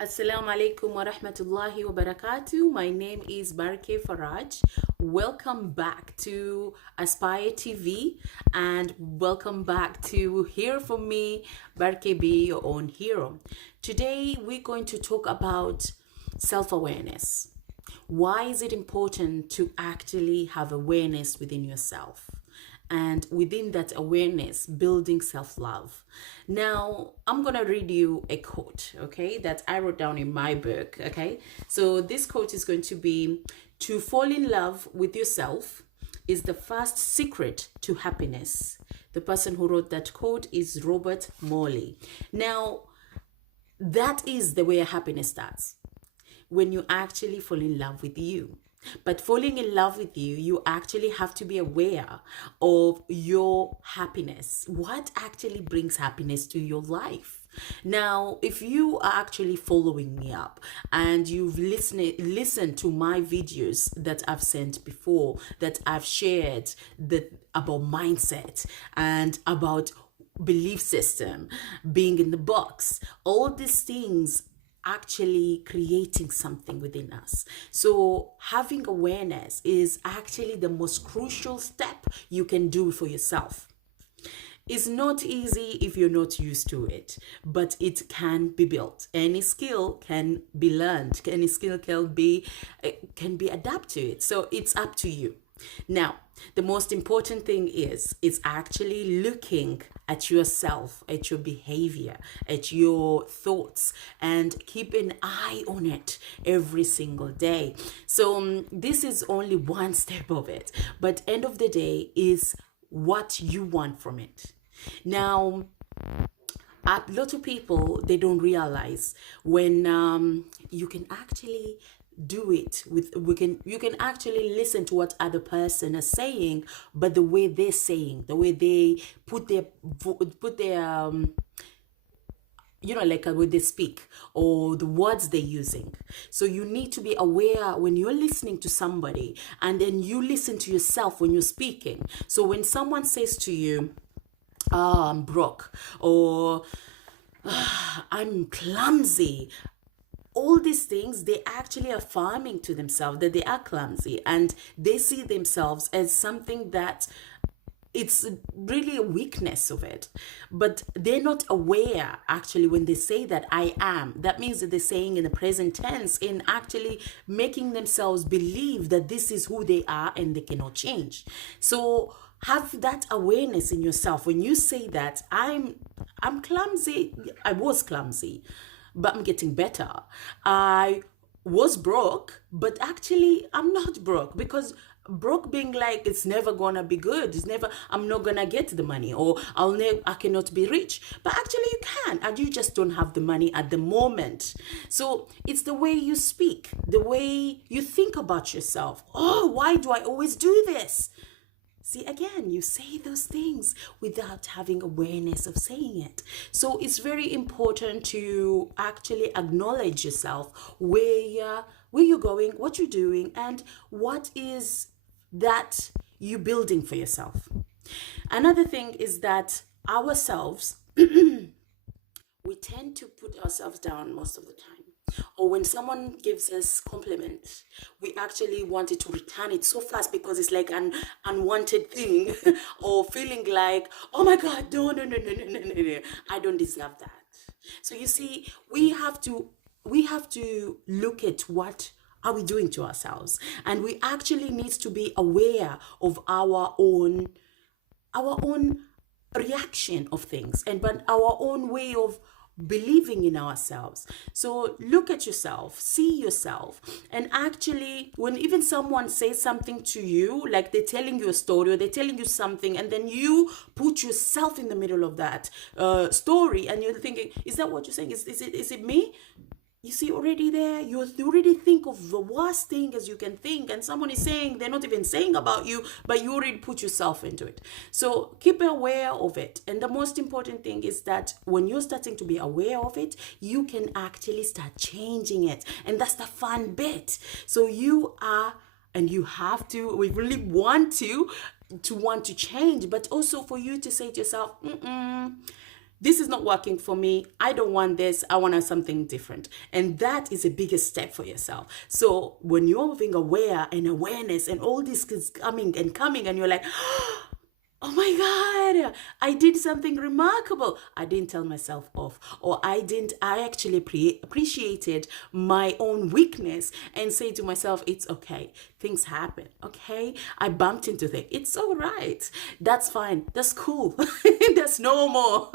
Assalamu alaikum wa rahmatullahi wa barakatuh. My name is Barke Faraj. Welcome back to Aspire TV and welcome back to Hear From Me, Barke Be Your Own Hero. Today we're going to talk about self-awareness. Why is it important to actually have awareness within yourself? And within that awareness, building self-love. Now, I'm gonna read you a quote, okay, that I wrote down in my book, okay? So this quote is going to be, to fall in love with yourself is the first secret to happiness. The person who wrote that quote is Robert Morley. Now, that is the way happiness starts, when you actually fall in love with you. But falling in love with you, you actually have to be aware of your happiness. What actually brings happiness to your life? Now, if you are actually following me up and you've listened to my videos that I've sent before, that I've shared about mindset and about belief system, being in the box, all these things actually creating something within us. So having awareness is actually the most crucial step you can do for yourself. It's not easy if you're not used to it, but it can be built. Any skill can be learned. Any skill can be adapted to it. So it's up to you. Now, the most important thing is actually looking at yourself, at your behavior, at your thoughts, and keep an eye on it every single day. So this is only one step of it, but end of the day is what you want from it. Now, a lot of people, they don't realize when you can actually do it with you can actually listen to what other person is saying, but the way they're saying, the way they put their like when they speak or the words they're using. So you need to be aware when you're listening to somebody, and then you listen to yourself when you're speaking. So when someone says to you, I'm broke, or I'm clumsy, all these things, they actually are affirming to themselves that they are clumsy, and they see themselves as something that it's really a weakness of it. But they're not aware actually when they say that I am. That means that they're saying in the present tense, in actually making themselves believe that this is who they are and they cannot change. So have that awareness in yourself. When you say that I'm clumsy, I was clumsy, but I'm getting better. I was broke, but actually I'm not broke, because broke being like it's never gonna be good, I'm not gonna get the money, or I cannot be rich. But actually you can, and you just don't have the money at the moment. So it's the way you speak, the way you think about yourself. Oh, why do I always do this? See, again, you say those things without having awareness of saying it. So it's very important to actually acknowledge yourself, where you're going, what you're doing, and what is that you're building for yourself. Another thing is that ourselves, we tend to put ourselves down most of the time. Or when someone gives us compliment, we actually wanted to return it so fast, because it's like an unwanted thing or feeling like, oh my God, no, I don't deserve that. So you see, we have to look at what are we doing to ourselves, and we actually need to be aware of our own reaction of things, and but our own way of believing in ourselves. So look at yourself, see yourself, and actually when even someone says something to you, like they're telling you a story or they're telling you something, and then you put yourself in the middle of that story, and you're thinking, is that what you're saying? Is it me? You see, already there, you already think of the worst thing as you can think, and someone is saying, they're not even saying about you, but you already put yourself into it. So keep aware of it. And the most important thing is that when you're starting to be aware of it, you can actually start changing it. And that's the fun bit. So you are, and you have to, we really want to change, but also for you to say to yourself, this is not working for me. I don't want this. I want something different. And that is a biggest step for yourself. So when you're being aware and awareness and all this is coming and coming, and you're like, oh my God, I did something remarkable. I didn't tell myself off, or I actually appreciated my own weakness and say to myself, it's okay. Things happen. Okay. I bumped into things. It's all right. That's fine. That's cool. That's normal.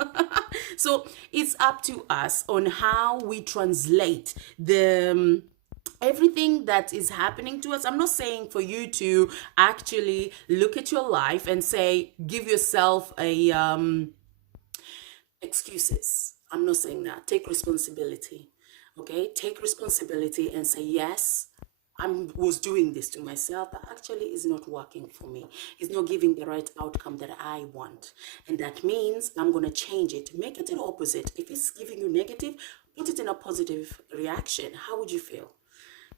So it's up to us on how we translate the everything that is happening to us. I'm not saying for you to actually look at your life and say, give yourself a excuses. I'm not saying that. Take responsibility. Okay? Take responsibility and say, yes, I was doing this to myself, but actually it's not working for me. It's not giving the right outcome that I want. And that means I'm going to change it. Make it an opposite. If it's giving you negative, put it in a positive reaction. How would you feel?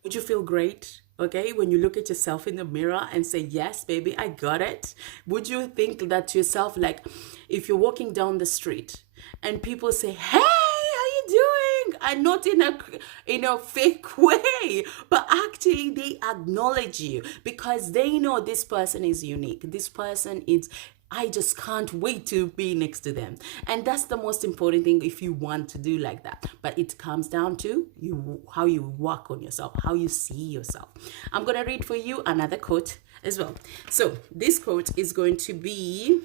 Would you feel great? Okay, when you look at yourself in the mirror and say, yes, baby, I got it. Would you think that to yourself, like if you're walking down the street and people say, hey, how you doing? And not in a fake way, but actually they acknowledge you because they know this person is unique. This person is, I just can't wait to be next to them. And that's the most important thing if you want to do like that. But it comes down to you, how you work on yourself, how you see yourself. I'm going to read for you another quote as well. So this quote is going to be,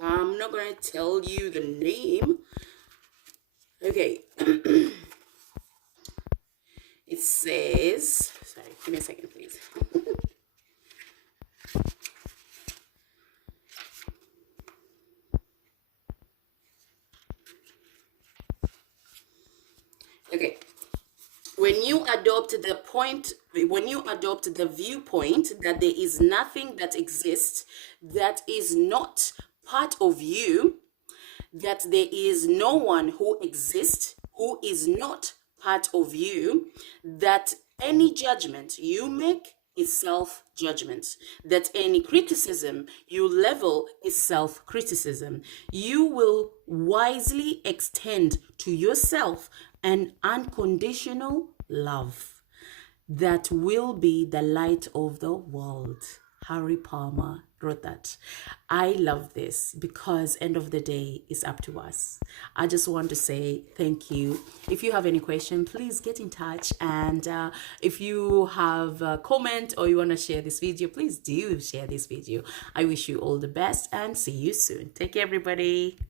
I'm not going to tell you the name. Okay. It says, sorry, give me a second, please. Okay. When you adopt the viewpoint that there is nothing that exists that is not part of you, that there is no one who exists who is not part of you, that any judgment you make is self-judgment, that any criticism you level is self-criticism, you will wisely extend to yourself an unconditional love that will be the light of the world. Harry Palmer wrote that. I love this because end of the day is up to us. I just want to say thank you. If you have any question, please get in touch. And if you have a comment or you want to share this video, please do share this video. I wish you all the best and see you soon. Take care, everybody.